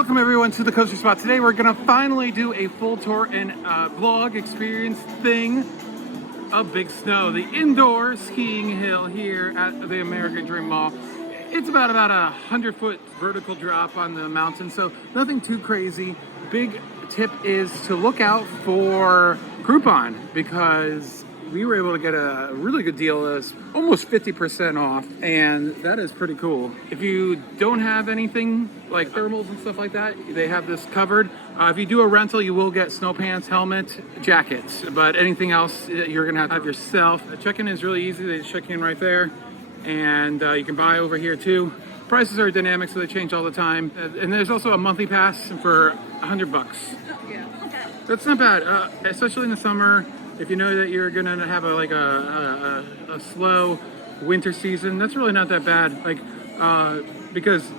Welcome everyone to the Coaster Spot. Today we're gonna finally do a full tour and vlog experience thing of Big Snow, the indoor skiing hill here at the American Dream Mall. It's about a 100-foot vertical drop on the mountain, so nothing too crazy. Big tip is to look out for Groupon because we were able to get a really good deal that's almost 50% off, and that is pretty cool. If you don't have anything like thermals and stuff like that, they have this covered. If you do a rental, you will get snow pants, helmet, jackets, but anything else you're gonna have yourself. The check-in is really easy. They just check in right there, and you can buy over here too. Prices are dynamic, so they change all the time. And there's also a monthly pass for $100. Yeah. That's not bad, especially in the summer. If you know that you're gonna have a slow winter season, that's really not that bad. Because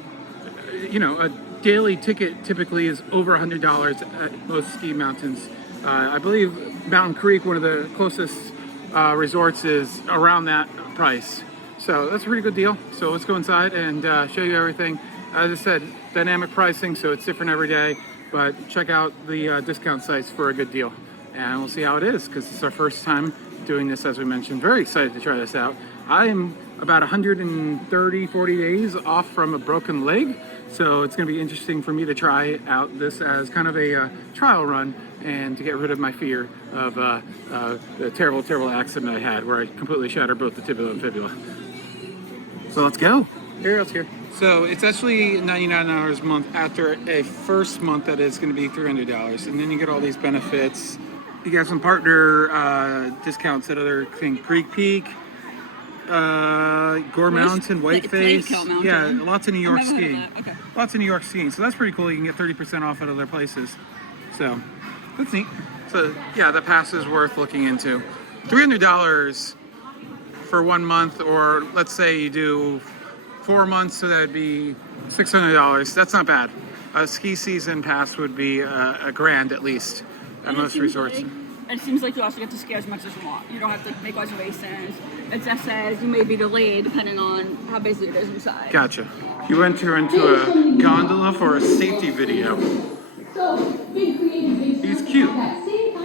you know, a daily ticket typically is over $100 at most ski mountains. I believe Mountain Creek, one of the closest resorts, is around that price. So that's a pretty good deal. So let's go inside and show you everything. As I said, dynamic pricing, so it's different every day. But check out the discount sites for a good deal. And we'll see how it is, because it's our first time doing this, as we mentioned. Very excited to try this out. I am about 40 days off from a broken leg, so it's going to be interesting for me to try out this as kind of a trial run and to get rid of my fear of the terrible accident I had where I completely shattered both the tibia and fibula. So let's go. Ariel's here. So it's actually $99 a month after a first month that is going to be $300, and then you get all these benefits. You got some partner discounts at other things, Greek Peak, Gore Mountain, Whiteface. Yeah, lots of New York skiing. Okay. Lots of New York skiing. So that's pretty cool. You can get 30% off at other places. So that's neat. So yeah, the pass is worth looking into. $300 for 1 month, or let's say you do 4 months, so that would be $600. That's not bad. A ski season pass would be a grand at least at most resorts. It seems like you also get to ski as much as you want. You don't have to make reservations. It just says you may be delayed depending on how busy it is inside. Gotcha. You enter into a gondola for a safety video. He's cute.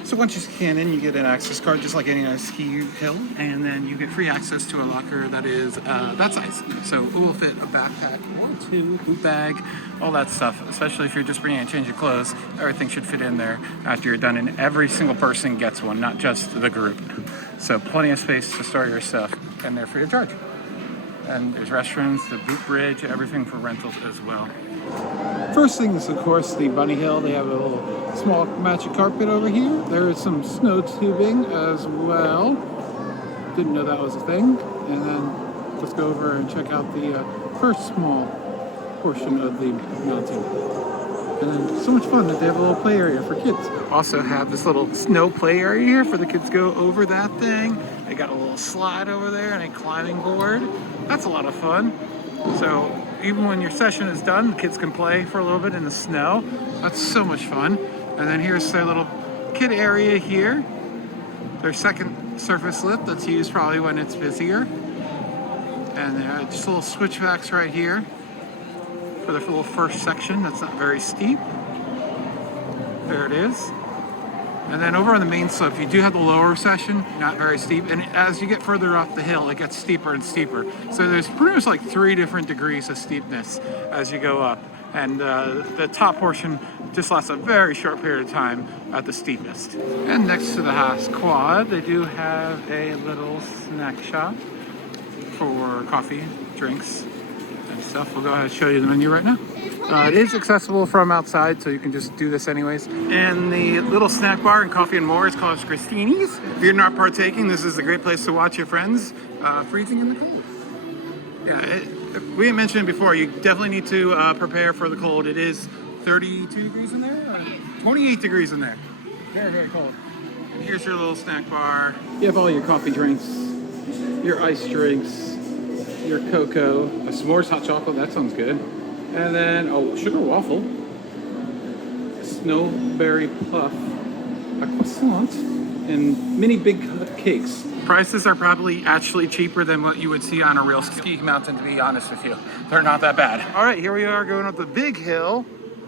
So once you scan in, you get an access card just like any other ski hill, and then you get free access to a locker that is that size. So it will fit a backpack or two, boot bag, all that stuff. Especially if you're just bringing a change of clothes, everything should fit in there after you're done, and every single person gets one, not just the group. So plenty of space to store your stuff, and they're free of charge. And there's restrooms, the boot bridge, everything for rentals as well. First thing is, of course, the bunny hill. They have a little small magic carpet over here. There is some snow tubing as well. Didn't know that was a thing. And then let's go over and check out the first small portion of the mountain. And then so much fun that they have a little play area for kids. Also have this little snow play area here for the kids to go over that thing. They got a little slide over there and a climbing board. That's a lot of fun. So even when your session is done, the kids can play for a little bit in the snow. That's so much fun. And then here's their little kid area here. Their second surface lift that's used probably when it's busier. And just little switchbacks right here for the little first section that's not very steep. There it is. And then over on the main slope, you do have the lower section, not very steep. And as you get further up the hill, it gets steeper and steeper. So there's pretty much like 3 different degrees of steepness as you go up. And the top portion just lasts a very short period of time at the steepest. And next to the Haas Quad, they do have a little snack shop for coffee, drinks, and stuff. We'll go ahead and show you the menu right now. It is accessible from outside, so you can just do this anyways. And the little snack bar and coffee and more is called SKIING's. If you're not partaking, this is a great place to watch your friends freezing in the cold. Yeah, we had mentioned it before, you definitely need to prepare for the cold. It is 32 degrees in there, or 28 degrees in there. Very, very cold. Here's your little snack bar. You have all your coffee drinks, your iced drinks, your cocoa, a s'mores hot chocolate, that sounds good. And then a sugar waffle, snowberry puff, a croissant, and mini big cakes. Prices are probably actually cheaper than what you would see on a real ski mountain, to be honest with you. They're not that bad. All right, here we are going up the big hill.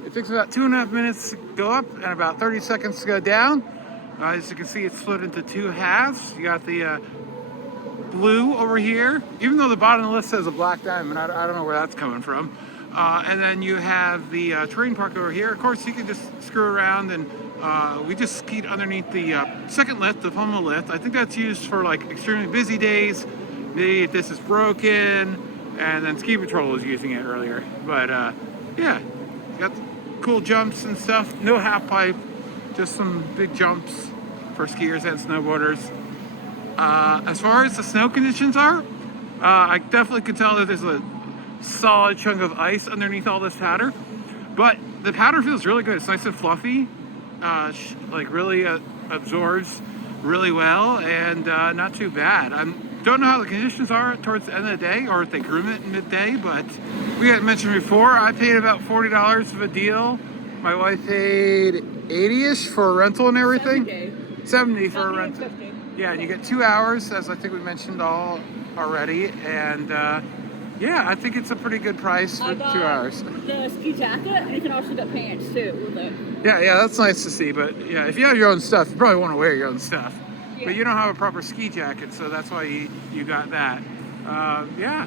It takes about 2.5 minutes to go up and about 30 seconds to go down. As you can see, it's split into two halves. You got the blue over here, even though the bottom of the list says a black diamond. I don't know where that's coming from. And then you have the terrain park over here. Of course, you can just screw around, and we just skied underneath the second lift, the pommel lift. I think that's used for like extremely busy days. Maybe if this is broken, and then ski patrol was using it earlier. But yeah, got cool jumps and stuff. No half pipe, just some big jumps for skiers and snowboarders. As far as the snow conditions are, I definitely could tell that there's a solid chunk of ice underneath all this powder, but the powder feels really good. It's nice and fluffy, like really absorbs really well, and not too bad. I don't know how the conditions are towards the end of the day, or if they groom it in midday, but we had mentioned before, I paid about $40 of a deal. My wife paid 80-ish for a rental and everything. 70 for a rental. 50. Yeah, and you get 2 hours, as I think we mentioned all already, and yeah, I think it's a pretty good price for 2 hours. The ski jacket, and you can also get pants too with it. Yeah, that's nice to see, but yeah, if you have your own stuff, you probably want to wear your own stuff. Yeah. But you don't have a proper ski jacket, so that's why you got that. Yeah.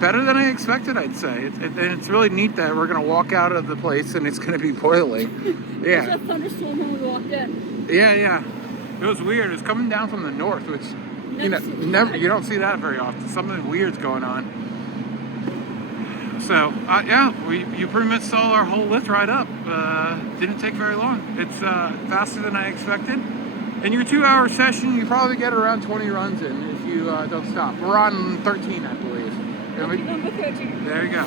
Better than I expected, I'd say. And it's really neat that we're going to walk out of the place and it's going to be boiling. Yeah. There's a thunderstorm when we walked in. Yeah. It was weird. It was coming down from the north, which you don't see that very often. Something weird's going on. So yeah, you pretty much saw our whole lift ride up. Didn't take very long. It's faster than I expected. In your 2 hour session, you probably get around 20 runs in if you don't stop. We're on 13, I believe. Number 13. There you go.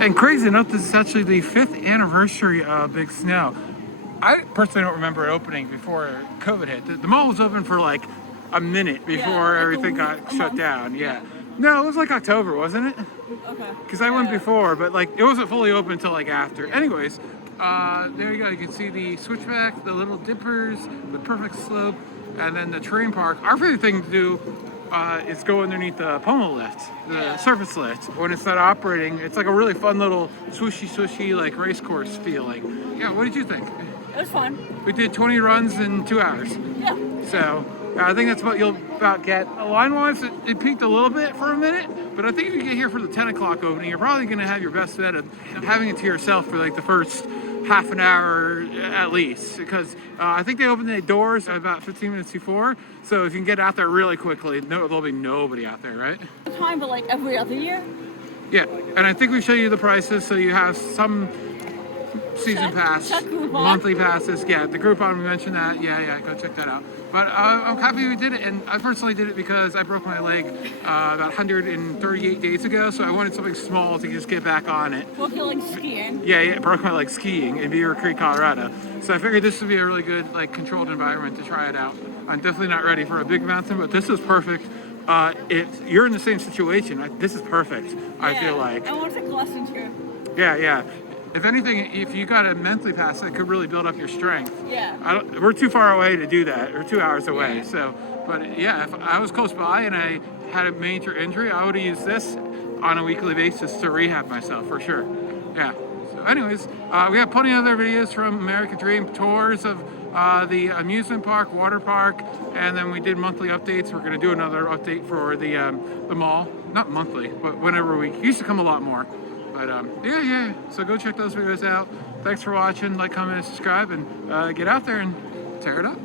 And crazy enough, this is actually the 5th anniversary of Big Snow. I personally don't remember it opening before COVID hit. The mall was open for like a minute before everything got shut down. Yeah. No, it was like October, wasn't it? Okay. Because I went before, but like it wasn't fully open until like after. Anyways, there you go. You can see the switchback, the little dippers, the perfect slope, and then the terrain park. Our favorite thing to do is go underneath the pommel lift, the surface lift. When it's not operating, it's like a really fun little swishy like race course feeling. Yeah, what did you think? It was fun. We did 20 runs in 2 hours. Yeah. So I think that's what you'll about get. Line-wise, it peaked a little bit for a minute, but I think if you get here for the 10 o'clock opening, you're probably going to have your best bet of having it to yourself for like the first half an hour at least, because I think they open the doors about 15 minutes before, so if you can get out there really quickly, there'll be nobody out there, right? Time, but like every other year. Yeah, and I think we show you the prices so you have some season pass, monthly passes. Yeah, the Groupon, we mentioned that. Yeah, go check that out. But I'm happy we did it, and I personally did it because I broke my leg about 138 days ago, so I wanted something small to just get back on it. Broke your leg skiing? Yeah, broke my leg skiing in Beaver Creek, Colorado. So I figured this would be a really good, like, controlled environment to try it out. I'm definitely not ready for a big mountain, but this is perfect. If you're in the same situation, this is perfect, I feel like. I want to take lessons here. Yeah. If anything, if you got a monthly pass, that could really build up your strength. Yeah. We're too far away to do that. We're 2 hours away. So, but yeah, if I was close by and I had a major injury, I would have used this on a weekly basis to rehab myself for sure. Yeah. So anyways, we have plenty of other videos from American Dream, tours of the amusement park, water park, and then we did monthly updates. We're going to do another update for the mall. Not monthly, but whenever we used to come a lot more. But yeah. So go check those videos out. Thanks for watching. Like, comment, and subscribe, and get out there and tear it up.